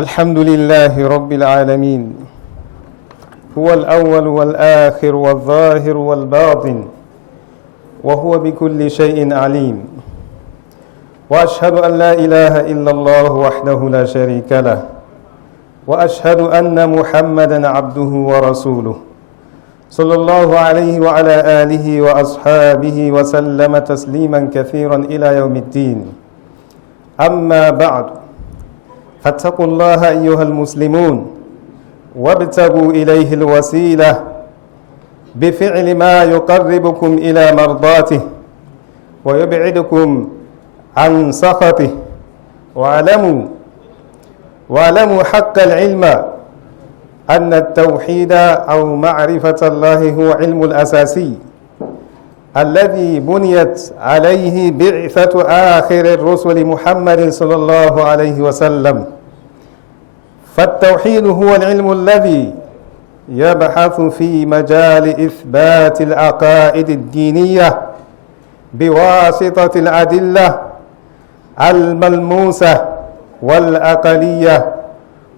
الحمد لله رب العالمين، هو الأول والآخر والظاهر والباطن، وهو بكل شيء عليم. وأشهد أن لا إله إلا الله وحده لا شريك له، وأشهد أن محمدًا عبده ورسوله صلى الله عليه وعلى آله وأصحابه وسلم تسليمًا كثيرًا إلى يوم الدين. أما بعد، فاتقوا الله أيها المسلمون، وابتغوا إليه الوسيلة بفعل ما يقربكم إلى مرضاته ويبعدكم عن سخطه. واعلموا حق العلم أن التوحيد أو معرفة الله هو علم الأساسي الذي بنيت عليه بعثة آخر الرسل محمد صلى الله عليه وسلم. فالتوحيد هو العلم الذي يبحث في مجال إثبات العقائد الدينية بواسطة الأدلة الملموسة والعقلية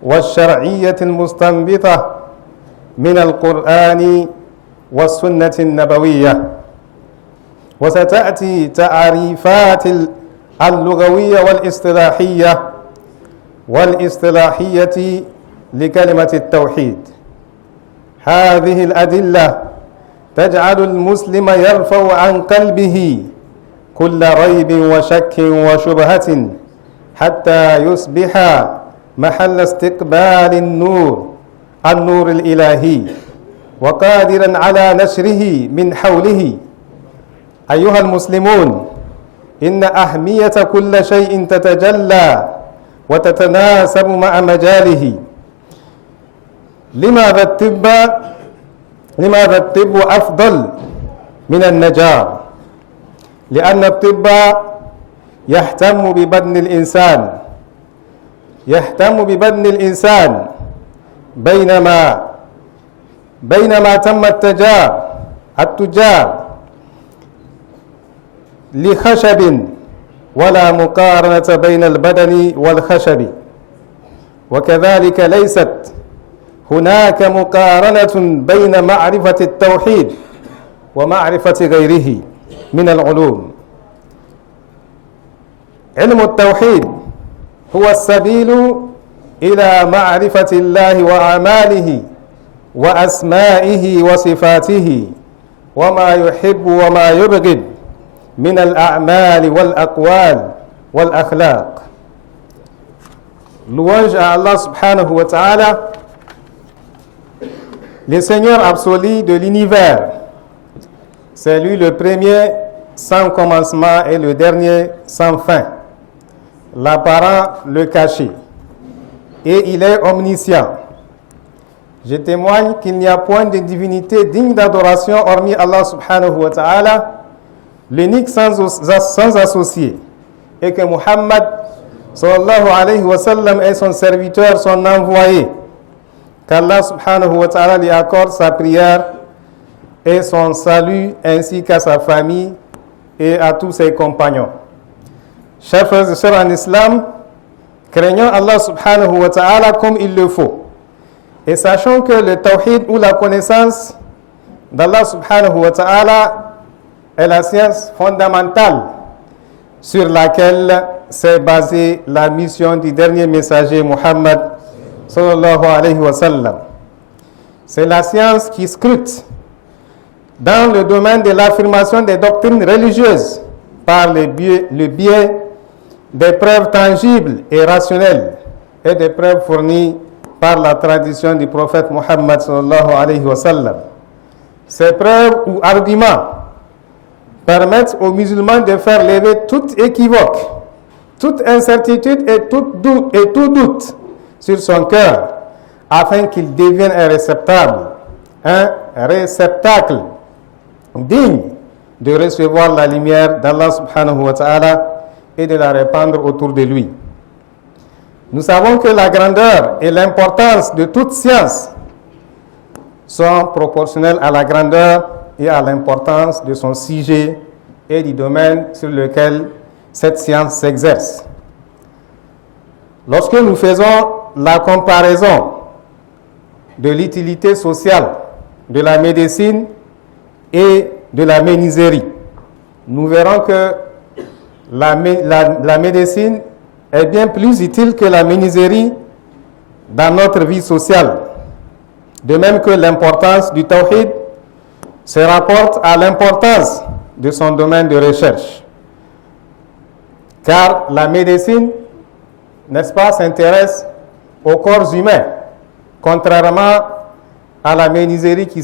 والشرعية المستنبطة من القرآن والسنة النبوية. وستأتي تعريفات اللغوية والاصطلاحية لكلمة التوحيد. هذه الأدلة تجعل المسلم يرفع عن قلبه كل ريب وشك وشبهة حتى يصبح محل استقبال النور الإلهي وقادرا على نشره من حوله. أيها المسلمون، إن أهمية كل شيء تتجلى وتتناسب مع مجاله. لماذا الطب أفضل من النجار؟ لأن الطب يهتم ببدن الإنسان، بينما تم التجار لخشب، ولا مقارنة بين البدن والخشب. وكذلك ليست هناك مقارنة بين معرفة التوحيد ومعرفة غيره من العلوم. علم التوحيد هو السبيل إلى معرفة الله وأعماله وأسمائه وصفاته وما يحب وما يبغض من الأعمال والأقوال والأخلاق. Louange à Allah subhanahu wa ta'ala, le Seigneur absolu de l'univers. C'est lui le premier sans commencement et le dernier sans fin, l'apparent, le caché, et il est omniscient. Je témoigne qu'il n'y a point de divinité digne d'adoration hormis Allah subhanahu wa ta'ala, l'unique sans associé, et que Muhammad sallallahu alayhi wa sallam est son serviteur, son envoyé. Qu'Allah subhanahu wa ta'ala lui accorde sa prière et son salut, ainsi qu'à sa famille et à tous ses compagnons. Chers frères et sœurs en islam, craignons Allah subhanahu wa ta'ala comme il le faut, et sachons que le tawhid ou la connaissance d'Allah subhanahu wa ta'ala est la science fondamentale sur laquelle s'est basée la mission du dernier messager Muhammad sallallahu alayhi wa sallam. C'est la science qui scrute dans le domaine de l'affirmation des doctrines religieuses par le biais des preuves tangibles et rationnelles et des preuves fournies par la tradition du prophète Muhammad sallallahu alayhi wa sallam. Ces preuves ou arguments permettent aux musulmans de faire lever toute équivoque, toute incertitude et tout doute sur son cœur, afin qu'il devienne un réceptacle digne de recevoir la lumière d'Allah subhanahu wa ta'ala et de la répandre autour de lui. Nous savons que la grandeur et l'importance de toute science sont proportionnelles à la grandeur et à l'importance de son sujet et du domaine sur lequel cette science s'exerce. Lorsque nous faisons la comparaison de l'utilité sociale de la médecine et de la menuiserie, nous verrons que la médecine est bien plus utile que la menuiserie dans notre vie sociale. De même que l'importance du tawhid se rapporte à l'importance de son domaine de recherche. Car la médecine, n'est-ce pas, s'intéresse aux corps humains, contrairement à la menuiserie qui